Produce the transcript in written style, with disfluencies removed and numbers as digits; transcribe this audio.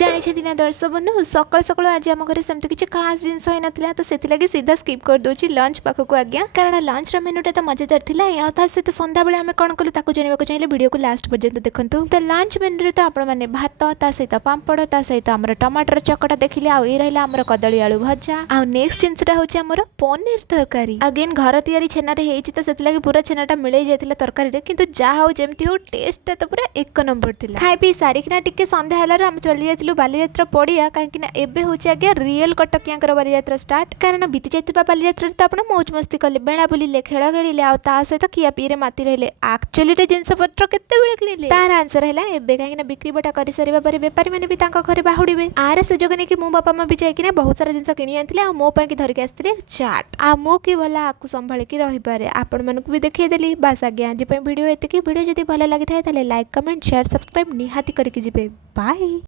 जानी ना दर्शक बंधु सकाल सकाल आज आम घर सेमती किसी खास जिन होता तो से सीधा स्किप कर दूसरी लंच पाखक आज्ञा कारण लंच मेन्यूटा तो मजेदार था सहित सन्ध्या बेले आम कौन कलु जानवाक चाहिए वीडियो को लास्ट पर्यंत देखूँ तो लंच मेन्यू तो आपण मैंने भात ता सहित पापड़ ता सहित आम टमाटर चकटा देखिले आई रहा आम कदली आलू भजा आ नेक्स्ट जिनसा हूँ आमर पनीर तरकारी अगेन घर तैयारी छेनारे होती तो से पूरा छेनाटा मिल जाता तरकारी किंतु जहाँ हो जमी हो टेस्ट तो पूरा एक नंबर थी खाई पी सारिकिना टिके सन्ध्या है आम चली जाइलु बालीजात्रा पड़िया कहीं एबे हूँ आज्ञा रियल कटकिया बालीजात्रा स्टार्ट कारण बीती जाता बालीजात्रा तो आप मौज मस्ती कले बेणा बुलिले खेल खेलिले आ सहित खिया पीरे माती रहिले एक्चुअली जिनपत्र केते किणिले तार आंसर है एबे कहीं बिक्री बटा कर सारा पर बेपारी मैंने भी घरे बाहुड़े आर सुजोग नहीं कि मो बापा माँ भी जाइए बहुत सारा जिन किणी आनी मो पाई धरिक आसते चाट आ मो कि भला आपको संभालिकी रहीपे आपण मानक भी देखदेली बास आज्ञा आज वीडियो एतिकी वीडियो जब भल लगी था लाइक कमेंट शेयर सब्सक्राइब निहाती करके जिबे बाय।